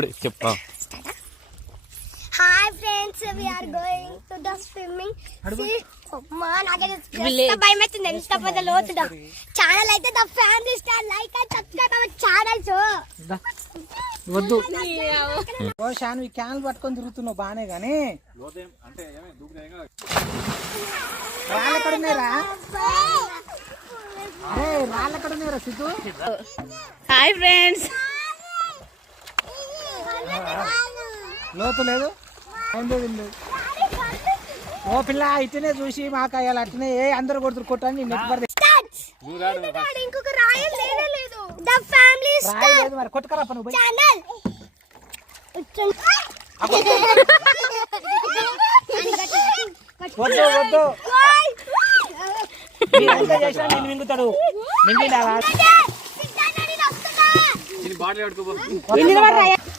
ఇప్పుడే చెప్పా. Hi friends, we are going to the swimming. అమ్మా నాకైతే ఎంత భయం అవుతుంది, ఎంత పెద్ద లోతుడా. ఛానల్ అయితే the family star, like and subscribe our channels. వద్దు ఓ షాను, ఈ క్యాన్లు పట్టుకొని తిరుగుతున్నావు బానే గానీ రాళ్ళు ఎక్కడ ఉన్నాయిరా? అరే రాళ్ళు ఎక్కడ ఉన్నాయిరా సిద్ధు? Hi friends. లోతు లేదు, ఏం లేదు. ఓ పిల్ల ఇట్లనే చూసి మాకు అయ్యాలి అట్లనే అందరు కొడుతురు కొట్టని నెట్ పడి ఇంకొక రాయల్ లేదు. ద ఫ్యామిలీ స్టార్ మరి కొట్టుకరా నువ్వు ఛానల్. వద్దు వద్దు ఎంత చేసినా నేను మింగుతాడు. మింగినా బాటిల్